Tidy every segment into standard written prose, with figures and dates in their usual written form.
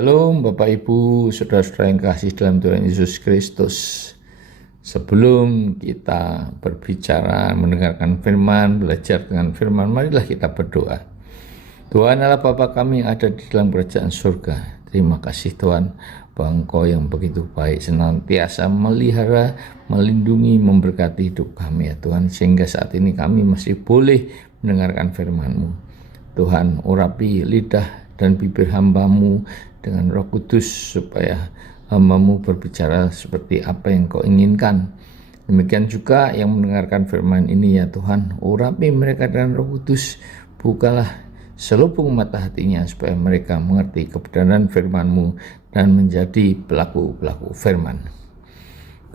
Shalom Bapak Ibu, Saudara-saudara yang kasih dalam Tuhan Yesus Kristus. Sebelum kita berbicara, mendengarkan firman, belajar dengan firman, marilah kita berdoa. Tuhan Allah Bapa kami yang ada di dalam kerajaan surga. Terima kasih Tuhan, bahwa Engkau yang begitu baik senantiasa melihara, melindungi, memberkati hidup kami ya Tuhan. Sehingga saat ini kami masih boleh mendengarkan firman-Mu. Tuhan, urapi lidah dan bibir hamba-Mu dengan Roh Kudus supaya hamba-Mu berbicara seperti apa yang Kau inginkan. Demikian juga yang mendengarkan firman ini ya Tuhan, urapi mereka dengan Roh Kudus, bukalah selubung mata hatinya supaya mereka mengerti kebenaran firman-Mu dan menjadi pelaku-pelaku firman.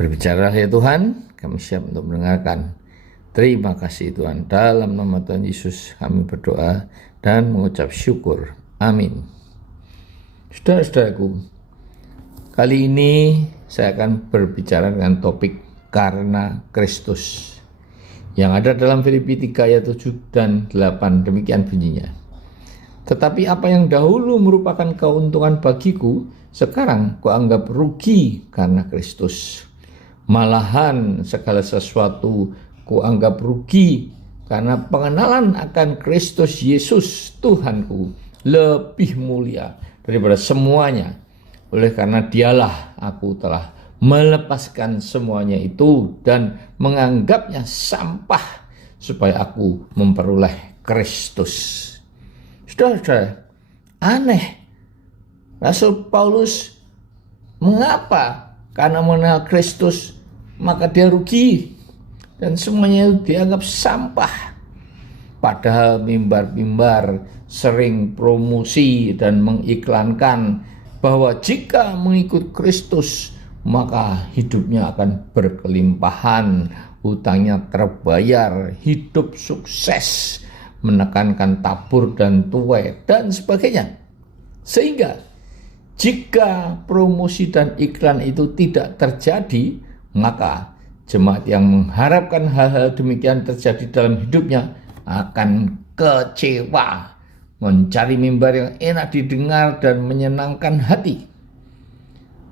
Berbicara ya Tuhan, kami siap untuk mendengarkan. Terima kasih Tuhan, dalam nama Tuhan Yesus kami berdoa dan mengucap syukur. Amin. Saudara-saudaraku, kali ini saya akan berbicara dengan topik karena Kristus yang ada dalam Filipi 3 ayat 7 dan 8, demikian bunyinya. Tetapi apa yang dahulu merupakan keuntungan bagiku, sekarang kuanggap rugi karena Kristus. Malahan segala sesuatu kuanggap rugi karena pengenalan akan Kristus Yesus Tuhanku lebih mulia daripada semuanya. Oleh karena Dialah aku telah melepaskan semuanya itu dan menganggapnya sampah supaya aku memperoleh Kristus. Saudara-saudara, aneh. Rasul Paulus mengapa? Karena mengenal Kristus maka dia rugi dan semuanya itu dianggap sampah. Padahal mimbar-mimbar sering promosi dan mengiklankan bahwa jika mengikut Kristus maka hidupnya akan berkelimpahan, hutangnya terbayar, hidup sukses, menekankan tabur dan tuai dan sebagainya. Sehingga jika promosi dan iklan itu tidak terjadi, maka jemaat yang mengharapkan hal-hal demikian terjadi dalam hidupnya akan kecewa, mencari mimbar yang enak didengar dan menyenangkan hati,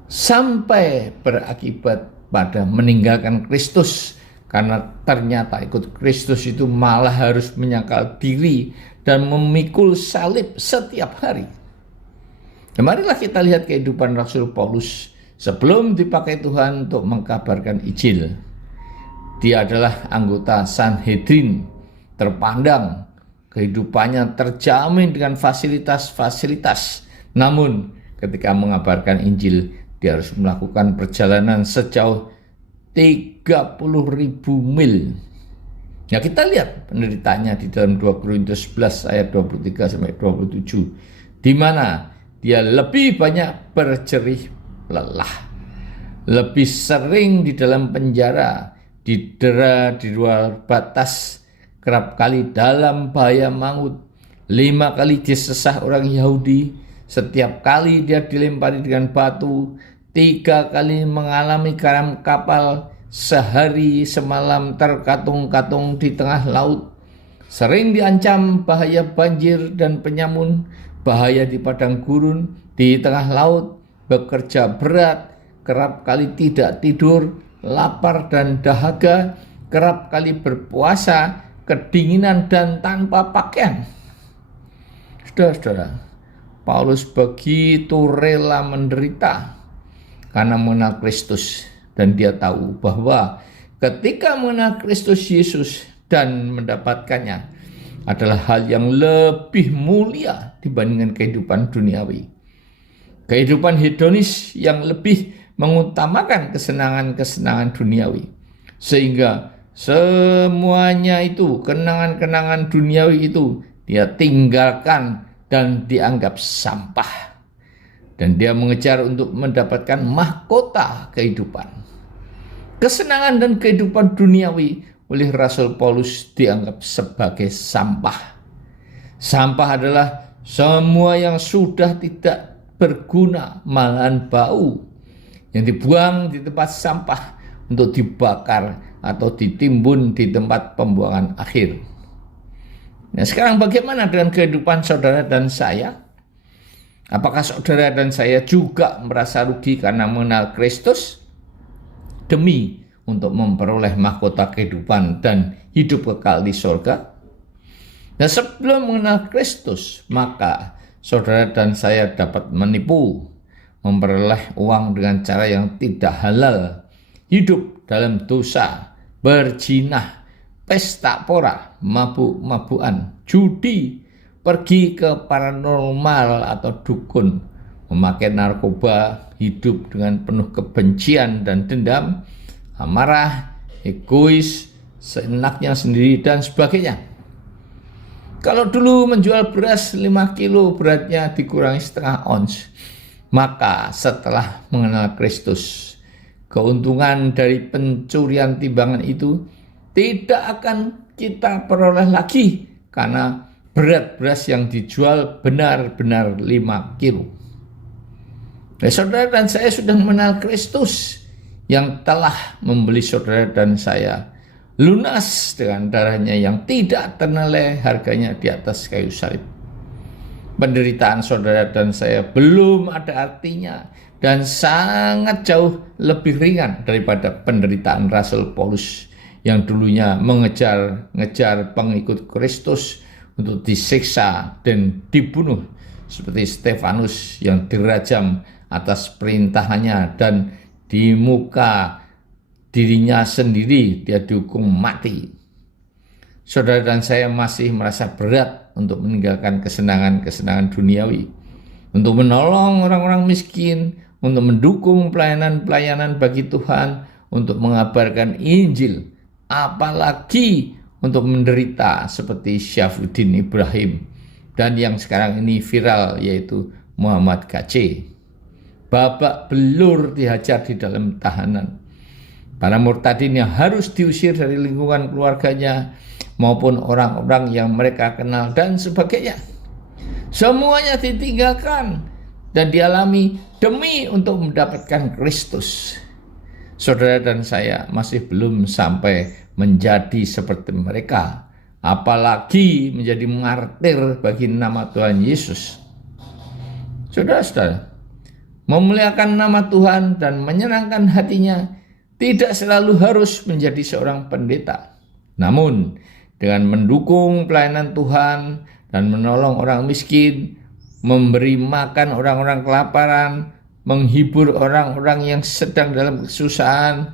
sampai berakibat pada meninggalkan Kristus, karena ternyata ikut Kristus itu malah harus menyangkal diri dan memikul salib setiap hari. Marilah kita lihat kehidupan Rasul Paulus sebelum dipakai Tuhan untuk mengkabarkan Injil. Dia adalah anggota Sanhedrin terpandang, kehidupannya terjamin dengan fasilitas-fasilitas. Namun ketika mengabarkan Injil, dia harus melakukan perjalanan sejauh 30.000 mil. Ya, kita lihat penderitaannya di dalam 2 Korintus 11 ayat 23 sampai 27, di mana dia lebih banyak berjerih lelah, lebih sering di dalam penjara, didera di luar batas, kerap kali dalam bahaya maut, 5 kali disesah orang Yahudi, setiap kali dia dilempari dengan batu, 3 kali mengalami karam kapal, sehari semalam terkatung-katung di tengah laut, sering diancam bahaya banjir dan penyamun, bahaya di padang gurun, di tengah laut, bekerja berat, kerap kali tidak tidur, lapar dan dahaga, kerap kali berpuasa, kedinginan dan tanpa pakaian. Saudara-saudara, Paulus begitu rela menderita karena mengenal Kristus, dan dia tahu bahwa ketika mengenal Kristus Yesus dan mendapatkannya adalah hal yang lebih mulia dibandingkan kehidupan duniawi. Kehidupan hedonis yang lebih mengutamakan kesenangan-kesenangan duniawi, sehingga semuanya itu, kenangan-kenangan duniawi itu dia tinggalkan dan dianggap sampah. Dan dia mengejar untuk mendapatkan mahkota kehidupan. Kesenangan dan kehidupan duniawi oleh Rasul Paulus dianggap sebagai sampah. Sampah adalah semua yang sudah tidak berguna, malahan bau, yang dibuang di tempat sampah untuk dibakar atau ditimbun di tempat pembuangan akhir. Nah, sekarang bagaimana dengan kehidupan saudara dan saya? Apakah saudara dan saya juga merasa rugi karena mengenal Kristus demi untuk memperoleh mahkota kehidupan dan hidup kekal di surga? Dan sebelum mengenal Kristus, maka saudara dan saya dapat menipu, memperoleh uang dengan cara yang tidak halal, hidup dalam dosa, berzinah, pesta pora, mabuk-mabukan, judi, pergi ke paranormal atau dukun, memakai narkoba, hidup dengan penuh kebencian dan dendam, amarah, egois, seenaknya sendiri, dan sebagainya. Kalau dulu menjual beras 5 kilo beratnya dikurangi setengah ons, maka setelah mengenal Kristus, keuntungan dari pencurian timbangan itu tidak akan kita peroleh lagi karena berat beras yang dijual benar-benar 5 kilo. Nah, saudara dan saya sudah mengenal Kristus yang telah membeli saudara dan saya lunas dengan darahnya yang tidak ternilai harganya di atas kayu salib. Penderitaan saudara dan saya belum ada artinya dan sangat jauh lebih ringan daripada penderitaan Rasul Paulus yang dulunya mengejar pengikut Kristus untuk disiksa dan dibunuh, seperti Stefanus yang dirajam atas perintahannya dan di muka dirinya sendiri dia dihukum mati. Saudara dan saya masih merasa berat untuk meninggalkan kesenangan-kesenangan duniawi, untuk menolong orang-orang miskin, untuk mendukung pelayanan-pelayanan bagi Tuhan, untuk mengabarkan Injil, apalagi untuk menderita seperti Syafuddin Ibrahim dan yang sekarang ini viral yaitu Muhammad Kc. Babak belur dihajar di dalam tahanan. Para murtadin yang harus diusir dari lingkungan keluarganya maupun orang-orang yang mereka kenal dan sebagainya. Semuanya ditinggalkan dan dialami demi untuk mendapatkan Kristus. Saudara dan saya masih belum sampai menjadi seperti mereka, apalagi menjadi martir bagi nama Tuhan Yesus. Saudara-saudara, memuliakan nama Tuhan dan menyenangkan hatinya tidak selalu harus menjadi seorang pendeta. Namun, dengan mendukung pelayanan Tuhan dan menolong orang miskin, memberi makan orang-orang kelaparan, menghibur orang-orang yang sedang dalam kesusahan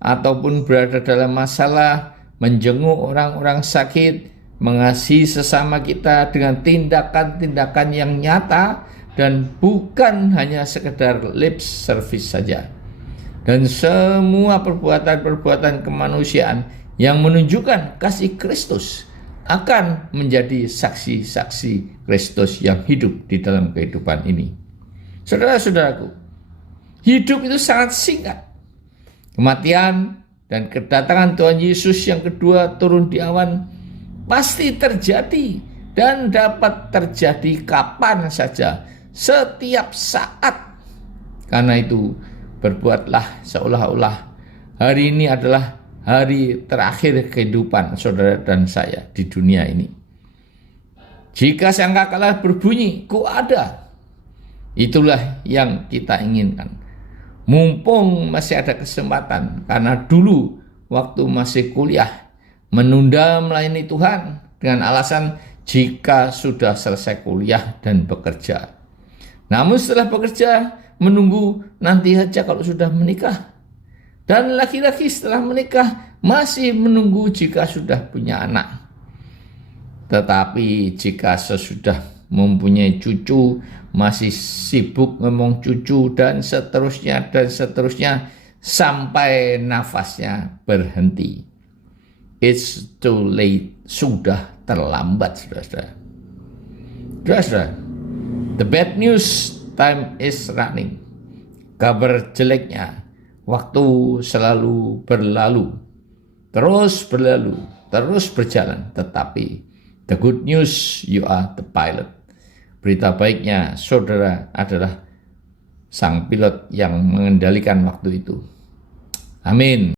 ataupun berada dalam masalah, menjenguk orang-orang sakit, mengasihi sesama kita dengan tindakan-tindakan yang nyata dan bukan hanya sekedar lip service saja. Dan semua perbuatan-perbuatan kemanusiaan yang menunjukkan kasih Kristus akan menjadi saksi-saksi Kristus yang hidup di dalam kehidupan ini. Saudara-saudaraku, hidup itu sangat singkat. Kematian dan kedatangan Tuhan Yesus yang kedua turun di awan pasti terjadi dan dapat terjadi kapan saja, setiap saat. Karena itu, berbuatlah seolah-olah hari ini adalah hari terakhir kehidupan saudara dan saya di dunia ini. Jika sangkakala berbunyi, ku ada. Itulah yang kita inginkan. Mumpung masih ada kesempatan, karena dulu waktu masih kuliah, menunda melayani Tuhan dengan alasan jika sudah selesai kuliah dan bekerja. Namun setelah bekerja, menunggu nanti saja kalau sudah menikah. Dan laki-laki setelah menikah masih menunggu jika sudah punya anak. Tetapi jika sesudah mempunyai cucu, masih sibuk ngomong cucu dan seterusnya sampai nafasnya berhenti. It's too late, sudah terlambat, saudara-saudara. Saudara-saudara, the bad news, time is running. Kabar jeleknya, waktu selalu berlalu, terus berjalan. Tetapi the good news, you are the pilot. Berita baiknya, saudara adalah sang pilot yang mengendalikan waktu itu. Amin.